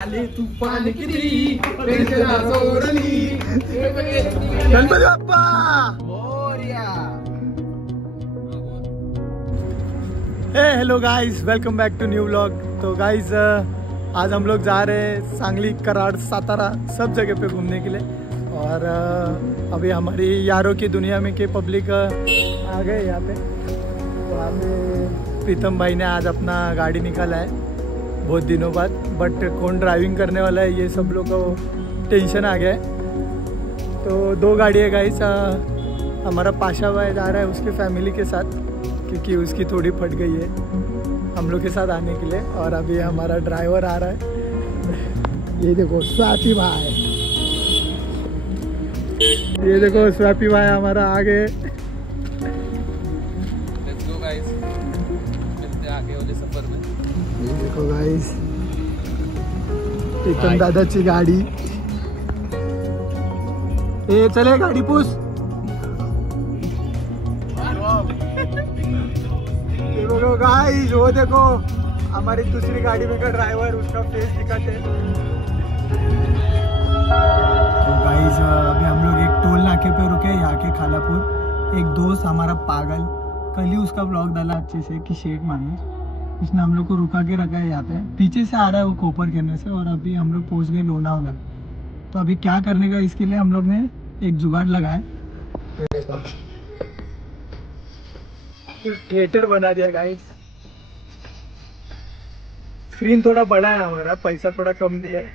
Ganpati Bappa hello guys, welcome back to new vlog. तो guys आज हम लोग जा रहे हैं सांगली, कराड़, सातारा सब जगह पे घूमने के लिए। और अभी हमारी यारों की दुनिया में के पब्लिक आ गए यहाँ पे। तो हमें प्रीतम भाई ने आज अपना गाड़ी निकाला है बहुत दिनों बाद, बट कौन ड्राइविंग करने वाला है ये सब लोग को टेंशन आ गया है। तो दो गाड़ी है गाइस। हमारा पाशा भाई जा रहा है उसके फैमिली के साथ, क्योंकि उसकी थोड़ी फट गई है हम लोग के साथ आने के लिए। और अभी हमारा ड्राइवर आ रहा है, ये देखो स्वाति भाई, ये देखो स्वाति भाई हमारा आगे। लेट्स गो गाइस, मिलते हैं आगे वाले सफर में। ये देखो गाइस प्रीतम दादाची गाड़ी। ए चले गाड़ी पुश। देखो गाइस, वो देखो हमारी दूसरी गाड़ी में का ड्राइवर, उसका फेस दिखाते। तो गाइस अभी हम लोग एक टोल नाके पे रुके यहाँ के खालापुर। एक दोस्त हमारा पागल, कल ही उसका ब्लॉग डाला अच्छे से कि शेख मानी, उसने हम लोग को रुका के रखा है यहाँ पे। पीछे से आ रहा है वो कोपर करने से, और अभी हम लोग पहुँच गए लोनावला। तो अभी क्या करने का, इसके लिए हम लोग ने एक जुगाड़ लगाया, थिएटर बना दिया गाइस। स्क्रीन थोड़ा बड़ा है हमारा, पैसा थोड़ा कम दिया है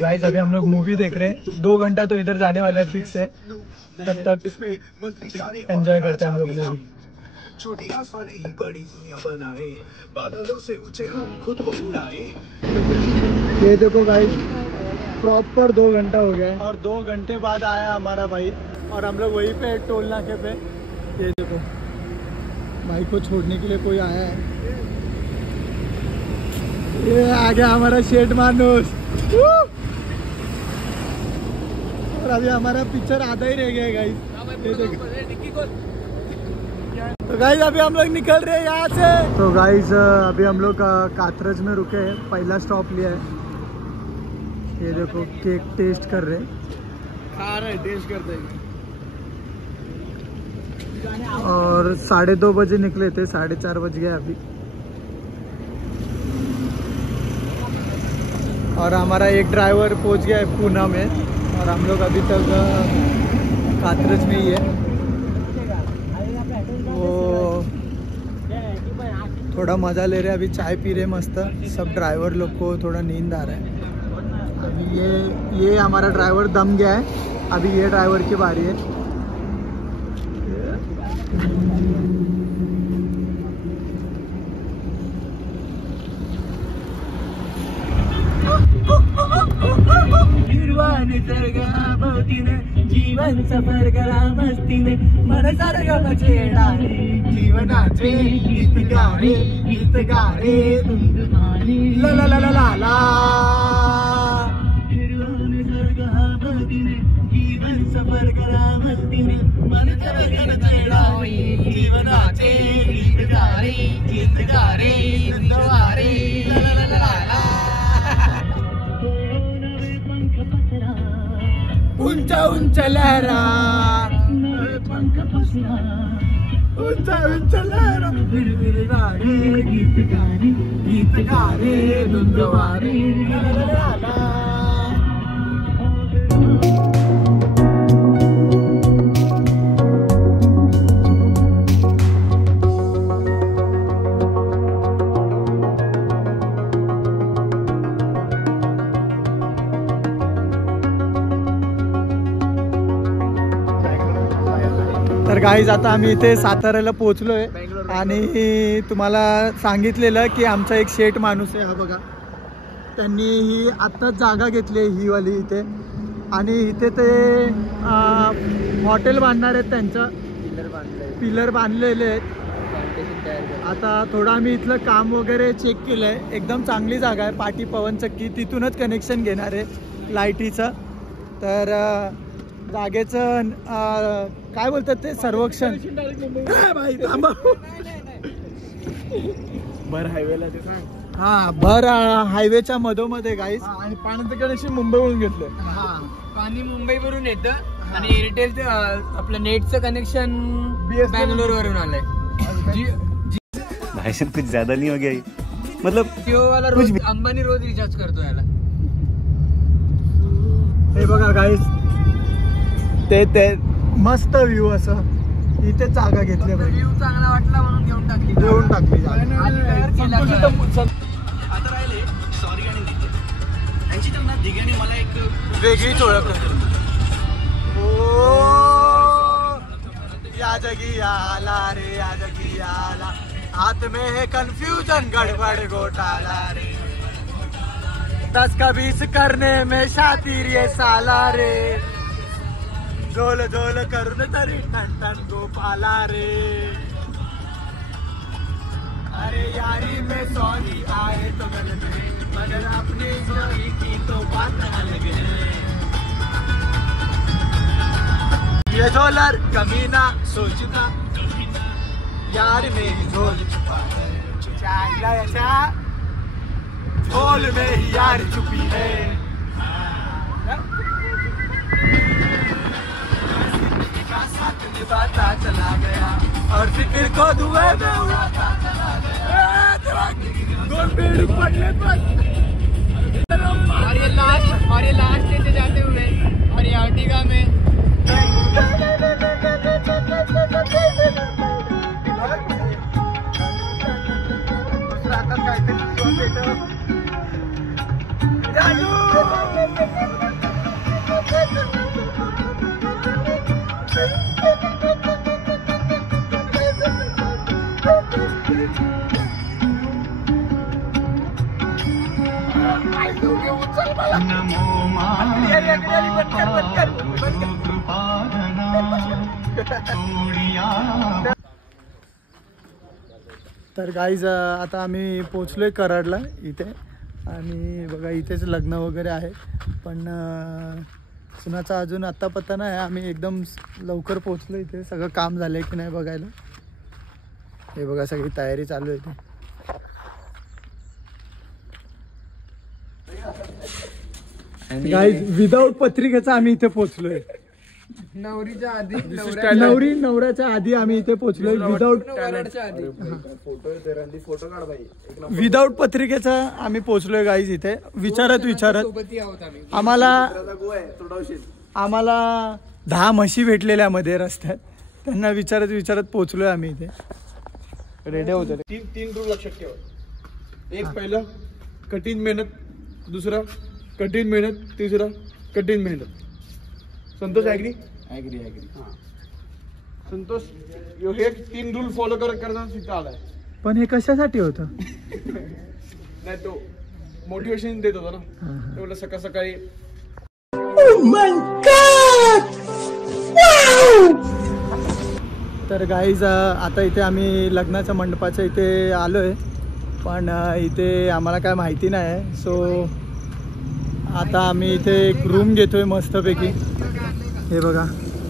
गाइस। अभी हम लोग मूवी देख रहे हैं, 2 घंटा तो इधर जाने वाला है फिक्स है। तब तक एंजॉय करते हैं हम लोग मूवी। छोटी आसमानी बड़ी दुनिया बनाए, बादलों से ऊंचे हम खुद को उड़ाए। ये देखो गाइस, प्रॉपर 2 घंटा हो गया है, और 2 घंटे बाद आया हमारा भाई, और हम लोग वहीं पे टोल नाके पे। ये देखो भाई को छोड़ने के लिए कोई आया है। ये आ गया हमारा शेठ मानुस। और अभी हमारा पिक्चर आधा ही रह गया गाइस। ये देखो। तो गाइस अभी हम लोग निकल रहे हैं यहाँ से। तो गाइस अभी हम लोग कात्रज में रुके हैं, पहला स्टॉप लिया है। ये देखो केक टेस्ट कर रहे हैं, खा रहे हैं, टेस्ट करते हैं। और 2:30 बजे निकले थे, 4:30 बज गए अभी। और हमारा एक ड्राइवर पहुंच गया है पूना में, और हम लोग अभी तक कात्रज में ही है। वो थोड़ा मज़ा ले रहे हैं, अभी चाय पी रहे मस्त सब। ड्राइवर लोग को थोड़ा नींद आ रहा है। अभी ये हमारा ड्राइवर दम गया है, अभी ये ड्राइवर की बारी है। जीवन सफर करा मस्तीने, मन सारखं छेडारे, जीवनाचे गीत गारे, गीत गारे ला ला ला ला ला ला। जीवन सफर करा मस्तीने, मन सारखं छेडारे, जीवनाचे गीत गारे, गीत गारे दुंदवारे ला ला ला ला ला। उंच उंच लहरा, पंख पसरा, उंच उंच लहरा, गिरगिरारे, गीत गारे धुंदवारे ला ला ला ला। तर गाईज आता आम्ही इथे साताऱ्याला पोहोचलोय, आणि तुम्हाला सांगितलेलं की आमचा एक शेठ माणूस आहे, हा बघा, त्यांनी ही आत्ताच जागा घेतली ही वाली इथे, आणि इथे ते हॉटेल बांधणार आहेत, त्यांचं पिलर बांधलेले आहेत। आता थोडं आम्ही इथलं काम वगैरे चेक केलंय, एकदम चांगली जागा आहे, पाठी पवनचक्की, तिथूनच कनेक्शन घेणार आहे लाईटीचं। तर जागेचं काय बोलतात ते, सर्वेक्षण भाई थांबा, बरं हायवेला ते सांग। हा भर हायवेच्या मधोमध्ये गाईस. आणि पाण्याचं कनेक्शन मुंबईवरून घेतलं. हा पाणी मुंबईवरून येतं आणि एअरटेलचं आपलं नेटचं कनेक्शन बँगलोर वरून आलंय. भाई साहब कुछ ज्यादा नहीं हो गया ये? मतलब जिओ वाला रोज अंबानी रोज रिचार्ज करतो याला. हे बघा गाईस, ते मस्त व्ह्यू असं इथे जागा घेतली पाहिजे. व्ह्यू चांगला वाटला म्हणून घेऊन टाकली जागा. आधी तयार केला. आता राहिले सॉरी आणि दिग्गे. त्यांची त्यांना दिग्याने मला एक वेगळीच ओळख आहे. या जगी आला रे, या जगी आला, हाथ में है कंफ्यूजन, गड़बड़ घोटाला रे, 10 का 20 करने में शातिर ये साला रे, झोल झोल करून तरी टन टन गोपाला रे, अरे यारी में सॉरी आए तो गलत है, मगर अपनी सॉरी की तो बात अलग है. ये झोलर कमीना सोचता यार मेरी झोल झोल में ही यार छुपी है. साथ निभाता चला गया और फिक्र को धुएं में उड़ाता चला गया. 2 पेड़ पड़ने पर और ये लास्ट लेते जाते हुए और ये आर्टिगा में तर गाईज आता आम्ही पोचलोय कराडला इथे. आणि बघा इथेच लग्न वगैरे आहे, पण सुनाचा अजून आत्ता पत्ता नाही. आम्ही एकदम लवकर पोचलो इथे. सगळं काम झालंय की नाही बघायला. हे बघा सगळी तयारी चालू आहे इथे. गाईज विदाऊट पत्रिकेचा आम्ही इथे पोचलोय. नवरीच्या आधी नवऱ्याच्या आधी आम्ही इथे पोचलोय. विदाऊट पत्रिकेचा आम्ही पोचलोय गाईज इथे. विचारत आम्हाला 10 म्हशी भेटलेल्या मध्ये रस्त्यात. त्यांना विचारत पोचलोय आम्ही इथे. रेडी होतो. 3 रूल लक्षात ठेवा. एक पहिलं कठीण मेहनत, दुसरा कठीण मेहनत, तिसरा कठीण मेहनत. संतोष ऍग्री. संतोष हे 3 रूल फॉलो करताना शिकता आलाय. पण हे कशासाठी होतं? नाही तो मोटिवेशन देत होता ना. तेवढं सकाळ सकाळी. तर गाईज आता इथे आम्ही लग्नाच्या मंडपाच्या इथे आलोय, पण इथे आम्हाला काय माहिती नाही. सो आता आम्ही इथे एक रूम घेतोय मस्तपैकी. हे बघा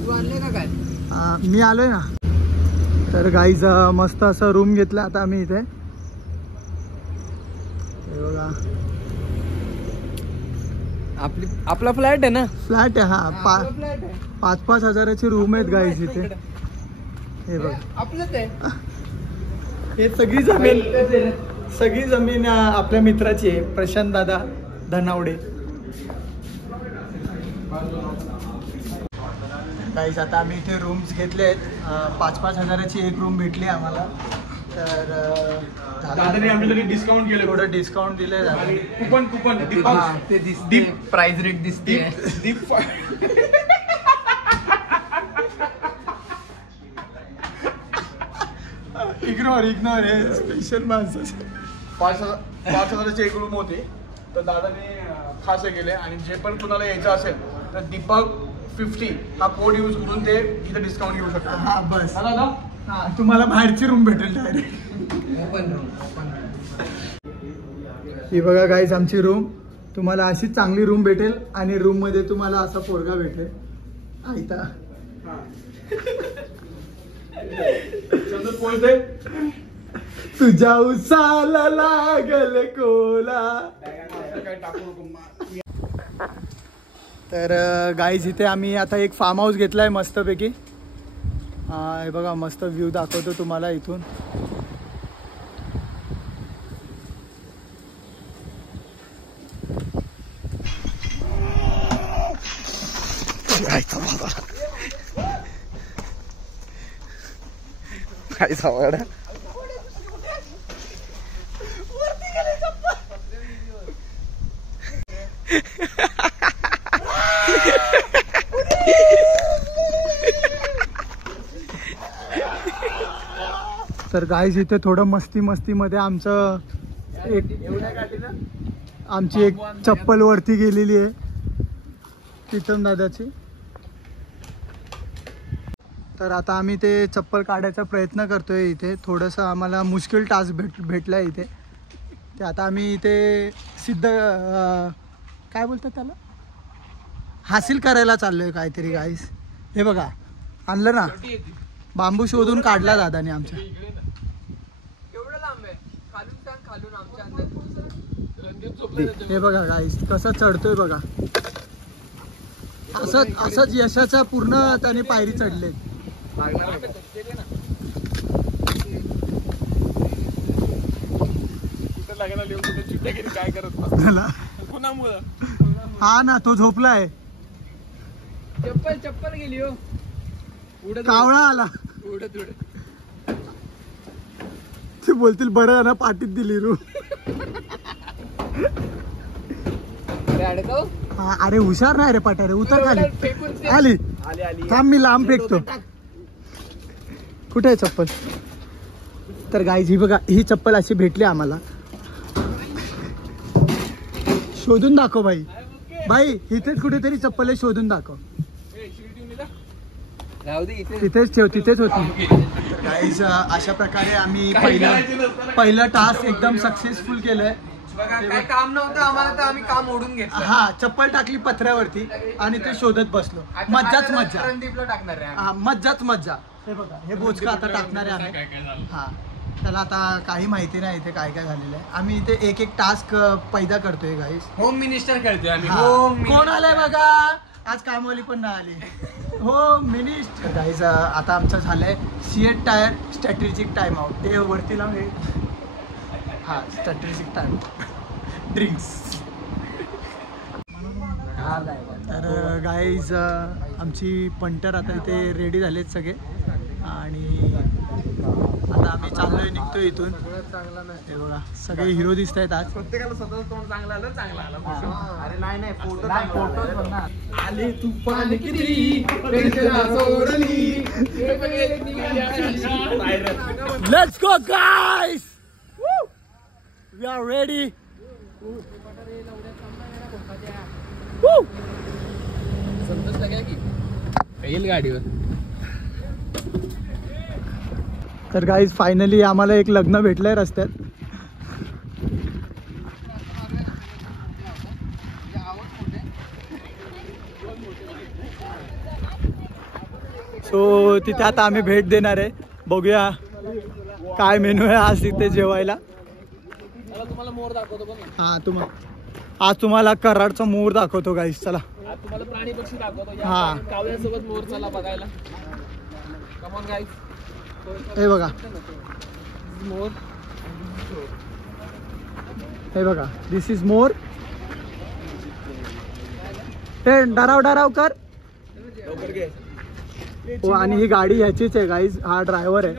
तू आणले का काय? मी आलोय ना. तर गाईज मस्त असं रूम घेतला आता आम्ही इथे. हे बघा आपला फ्लॅट आहे ना. फ्लॅट आहे हा. 5-5 हजाराची रूम आहेत गाईज इथे. हे बघा आपलंच आहे. हे सगळी जमीन आपल्या मित्राची आहे, प्रशांत दादा धनावडे. गाईज आता आम्ही इथे रूम्स घेतले आहेत. 5-5 हजाराची एक रूम भेटली आम्हाला. तर दादाने आमच्यासाठी डिस्काउंट केलं. थोडं डिस्काउंट दिलंय दादाने. कुपन ते दिसते, प्राइस रेट दिसते. इग्नोर हे स्पेशल माणसं. 5 हजाराची एक रूम होती. तर दादाने खास केले. आणि जे पण कुणाला यायचं असेल तर दीपक 50 हा कोड यूज करून ते इथे डिस्काउंट घेऊ शकतो. हा बस. तुम्हाला बाहेरची रूम भेटेल डायरेक्ट. ही बघा गाईज आमची रूम. तुम्हाला अशी चांगली रूम भेटेल आणि रूम मध्ये तुम्हाला असा पोरगा भेटेल. संतोष पोहोचते. तुझ्या उसाला लागल कोला. तर गाईज इथे आम्ही आता एक फार्म हाऊस घेतलाय मस्तपैकी. हे बघा मस्त व्ह्यू दाखवतो तुम्हाला इथून. काय सावड तर गाईज इथे थोडं मस्ती मध्ये आमचं आमची एक चप्पल वरती गेलेली आहे प्रीतम दादाची. तर आता आम्ही ते चप्पल काढायचा प्रयत्न करतोय. इथे थोडंसं आम्हाला मुश्किल टास्क भेटला आहे इथे. ते आता आम्ही इथे सिद्ध काय बोलतात त्याला हासिल करायला चाललोय काहीतरी गाईस. हे बघा आणलं ना बांबू शोधून काढला दादाने आमच्या. हे बघा गाईस कसं चढतोय बघा. असंच यशाच्या पूर्ण त्याने पायरी चढले. हा ना तो झोपलाय. चप्पल गेली हो. कावळा आला. ते बोलतील बरं ना पाठीत दिली रू. अरे हुशार नाही रे पटारे. उतर खाली. आली थांब मी लांब फेकतो. कुठे आहे चप्पल. तर गाईज ही बघा ही चप्पल अशी भेटली आम्हाला. शोधून दाखव भाई. भाई इथेच कुठेतरी चप्पल आहे शोधून दाखव. तिथेच ठेव तिथेच होती. तर गाईज अशा प्रकारे आम्ही पहिलं टास्क एकदम सक्सेसफुल केलंय. काय काम नव्हतं आम्हाला तर आम्ही काम ओढून घेतलं. हा चप्पल टाकली पत्र्यावरती आणि ते शोधत बसलो. मज्जाच मज्जा. रणदीपला टाकणार आहे. हा मज्जाच मज्जा. हे बघा हे बोचका आता टाकणार आहे आम्ही. हा त्याला आता काही माहिती नाही इथे काय काय झालेलं आहे. आम्ही इथे एक टास्क पैदा करतोय गाईस. होम मिनिस्टर करतोय आम्ही. कोण आलंय बघा आज कामवाली पण नाही आली. होम मिनिस्टर गाईस आता आमचं झालंय CEAT tyre strategic time out. ते वरती लावून हा स्ट्रॅटेजिक टाइम ड्रिंक्स. तर गाईज आमची पंटर आता इथे रेडी झालेत सगळे आणि आता आम्ही चाललोय निघतोय इथून. हे बघा सगळे हिरो दिसत आहेत आज. प्रत्येकाला स्वतःच तोंड चांगलं आलं चांगलं आलं. अरे नाही फोटो आले तुफान किती सोडली. Let's go guys. We are ready. संतोष लगा की येईल गाडीवर. तर गाईज फायनली आम्हाला एक लग्न भेटलंय रस्त्यात. सो तिथे आता आम्ही भेट देणार आहे. बघूया काय मेनू आहे आज तिथे जेवायला. तुम्हाला मोर दाखवतो बघ. हा आज तुम्हाला कराडचा मोर दाखवतो गाईज. चला तुम्हाला प्राणी पक्षी दाखवतो. हा कावळ्यासोबत मोर चला बघायला. Come on guys. हे बघा मोर. हे बघा दिस इज मोर. हे डराव कर. हो आणि ही गाडी ह्याचीच आहे गाईज. हा ड्रायव्हर आहे.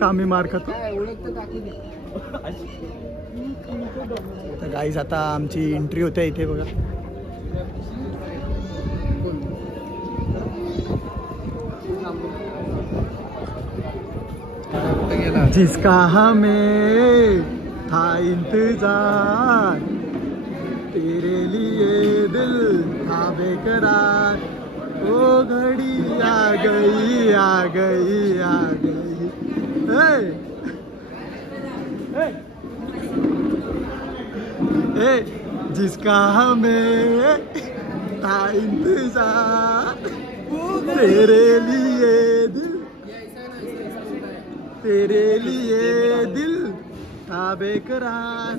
कामी मार खातो. तर गाईज आता आमची एंट्री होते इथे बघा. जिसका हमें था इंतजार तेरे लिए दिल था बेकरार. ओ घड़ी आ गई आ गई आ गई. जिसका हमें था इंतजार तेरे लिए तेरे लिए दिल था बेकरार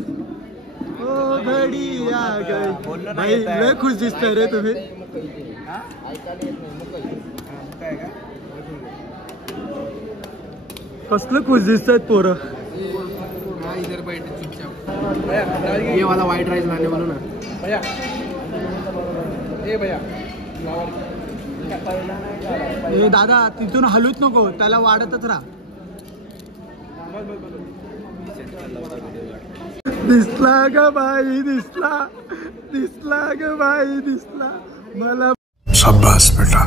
ओ घडी आ गई. भाई लय खुश दिसतंय रे तुम्ही. कसलं खुश दिसतायत पोरं. ये वाला व्हाइट राइस लाने बोलो ना भैया. ए भैया ए दादा तिथून हलूच नको, त्याला वाढतच राहा. दिसला ग बाई दिसला, दिसला ग बाई दिसला मला. शाबास बेटा.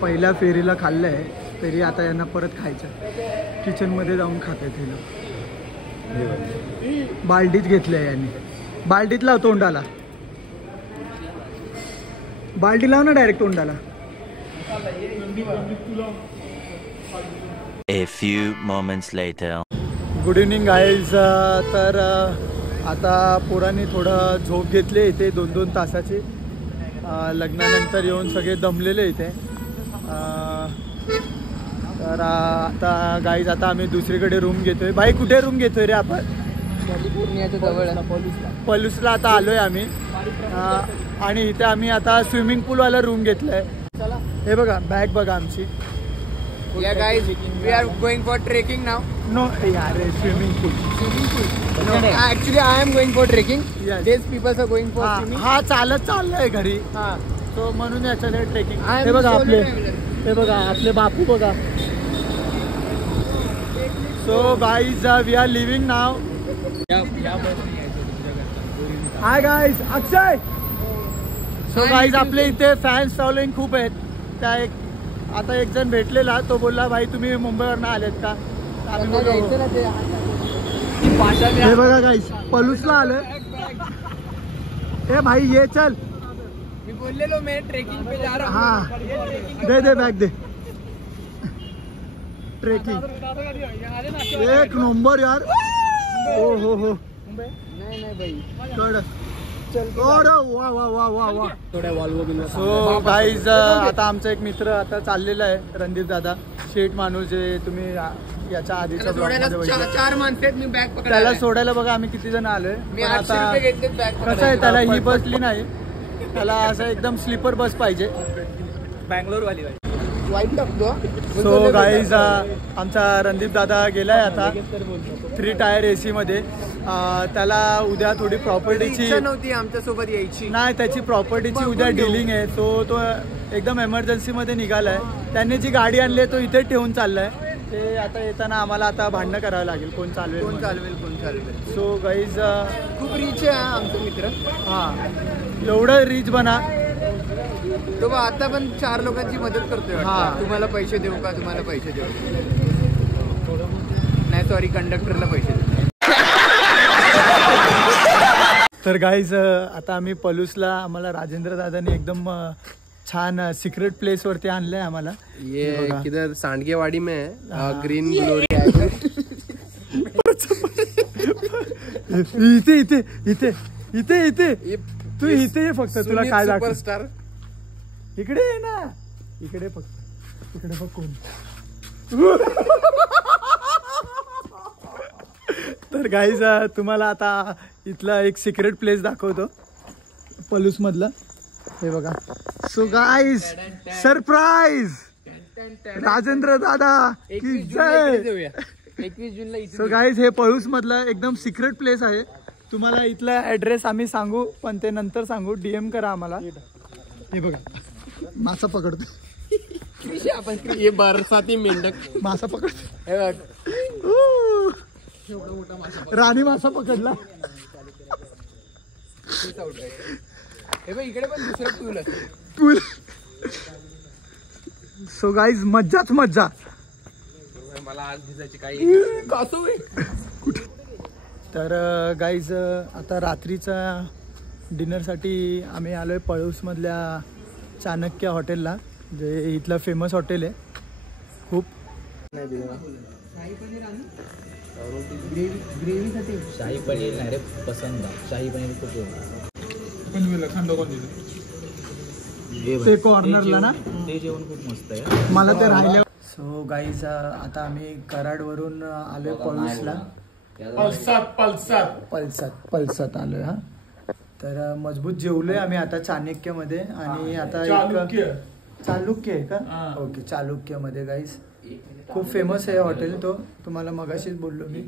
पहिल्या फेरीला खाल्लंय तरी आता यांना परत खायचं. किचन मध्ये जाऊन खात आहेत हे लोक. बाल्टीत घेतलंय यांनी. बाल्टीत लाव तोंडाला. बाल्टी लाव ना डायरेक्ट तोंडाला. A few moments later. Good evening guys. तर आता पोरांनी थोडं झोप घेतली इथे 2-2 तासाची. लग्नानंतर येऊन सगळे दमलेले इथे. तर आता गाईज आता आम्ही दुसरीकडे रूम घेतोय. बाई कुठे रूम घेतोय रे आपण? पलूसला आता आलोय आम्ही. आणि इथे आम्ही आता स्विमिंग पूलवाला रूम घेतलाय. हे बघा बॅग बघा आमची. Yeah guys, we are going for trekking now. No यार swimming pool. No, actually I am going for trekking. Yes. These people are going for swimming. हा चालत चाललाय घरी. हा. तो म्हणून याच्याकडे ट्रेकिंग. I am हे बघा solo आपले. traveler. हे बघा आपले बापू बघा. So guys we are living now. Hi guys Akshay. So guys आपले इथे फॅन्स फॉलोइंग खूप आहेत. त्या आता एक जण भेटलेला तो बोलला भाई तुम्ही मुंबईवरनं आलेत का? आम्ही बोललो हो. हे बघा गाईज पलूसला आलोय. ए भाई ये चल. मी बोललेलो मैं ट्रेकिंग पे जा रहा हूँ. हाँ दे दे बैग दे. ट्रेकिंग एक नंबर यार. ओ हो नहीं भाई वा वा वा वा वा. सो गाईज आता आमचा एक मित्र आता चाललेला आहे रणदीप दादा. शेठ माणूस जे तुम्ही याच्या आधीच्या ब्लॉगमध्ये बघितलं. 4 माणसं आहेत. मी बॅग पकडला. त्याला सोडायला बघा आम्ही किती जण आलोय. मी पण 800 रुपये घेतले बॅग. कसं आहे त्याला ही बसली नाही. त्याला असं एकदम स्लीपर बस पाहिजे. बँगलोर वाली वाईट टाकतो. सो गाईज आमचा रणदीप दादा गेलाय आता 3 टायर AC मध्ये. त्याला उद्या थोडी प्रॉपर्टीची इच्छा नव्हती आमच्यासोबत यायची. नाही, त्याची प्रॉपर्टीची उद्या डीलिंग आहे. तो एकदम एमर्जन्सीमध्ये निघालाय. त्यांनी जी गाडी आणली आहे तो इथे ठेवून चाललाय. ते आता येताना आम्हाला आता भांडणं करावं लागेल कोण चालवेल. सो गाईज खूप रिच आहे आमचा मित्र. हां, एवढं रिच बना. तो आता पण 4 लोकांची मदत करतोय. तुम्हाला पैसे देऊ का, तुम्हाला पैसे देऊ. नाही सॉरी, कंडक्टरला पैसे देऊ. तर गाईज आता आम्ही पलूसला आम्हाला राजेंद्र दादानी एकदम छान सिक्रेट प्लेस वरती आणलंय आम्हाला. ये किधर सांडगेवाडी में ग्रीन ग्लोरी आहे. इथे इथे इथे इथे इथे तू इथे ये फक्त, तुला काय दाखव. स्टार इकडे आहे ना, इकडे फक्त, इकडे बघ कोण. तर गाईज तुम्हाला आता इथला एक सिक्रेट प्लेस दाखवतो पलूस मधला. हे बघा. सो गाईज सरप्राईज, राजेंद्र दादा की जय. 21 जूनला. सो गाईज हे पळूस मधला एकदम सिक्रेट प्लेस आहे. तुम्हाला इथला ऍड्रेस आम्ही सांगू, पण ते नंतर सांगू. DM करा आम्हाला. हे बघा मासा पकडतो. आपण हे बरसाती मेंढक मासा पकडतो. हे बघ, राणी मासा पकडला. हे बघ इकडे पण दुसरं पूल आहे. पूल. सो गाईज मज्जाच मज्जा. मला आज भिजायची काही कासू कुठे. तर गाईज आता रात्रीचा डिनरसाठी आम्ही आलोय पळूस मधल्या चाणक्य हॉटेलला, जे इथलं फेमस हॉटेल आहे खूप. ग्रेव्हीसाठी शाही पनीर नाही रे पसंद आहे. शाही पनीर खूप ते कॉर्नरला ना, ते जेवण खूप मस्त आहे. मला ते राहिलं. सो गाईज आता आम्ही कराडवरून आलोय पळूसला. पल्सात आलोय. हा, तर मजबूत जेवलोय आम्ही आता चाणक्यमध्ये. आणि आता चालुक्य आहे का. ओके, चालुक्यमध्ये गाईज खूप फेमस आहे हॉटेल. तो तुम्हाला मगाशीच बोललो मी.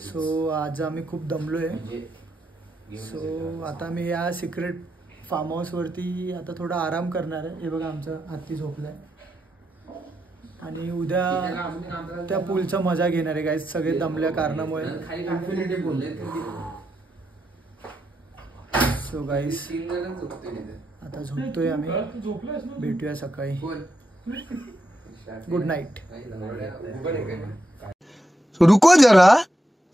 सो आज आम्ही खूप दमलोय. सो आता मी या सिक्रेट फार्म हाऊस वरती आता थोडा आराम करणार आहे. हे बघा आमचं हत्ती झोपलाय. आणि उद्या त्या पूलचा मजा घेणार आहे गाईज, सगळे दमल्या कारणामुळे. सो गाईज आता झोपतोय आम्ही. भेटूया सकाळी. Good night. रुको जरा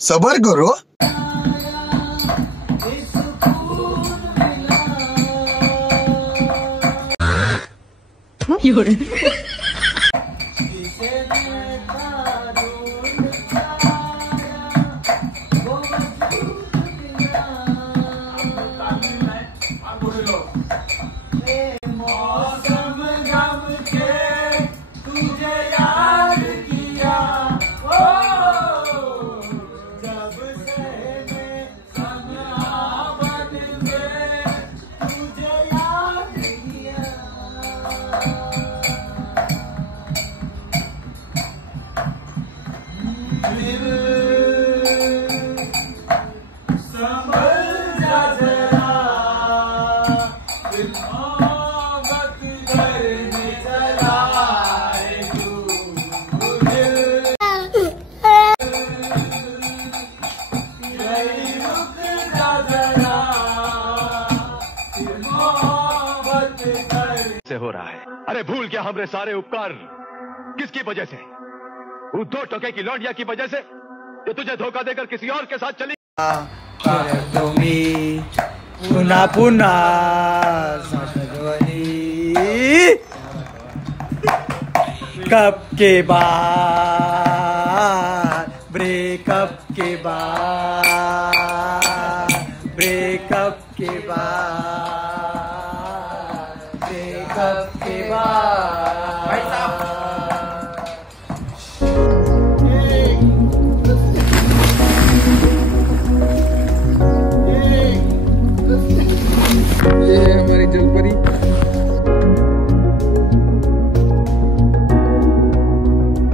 सबर करो. हो रहा है. अरे भूल क्या हमरे सारे उपकार किसकी वजह से? वो 2 टके की लौंडिया की वजह से, जो तुझे धोखा देकर किसी और के साथ चली. तुम्ही पुन्हा पुन्हा कप के बाद ब्रेकअप के बाद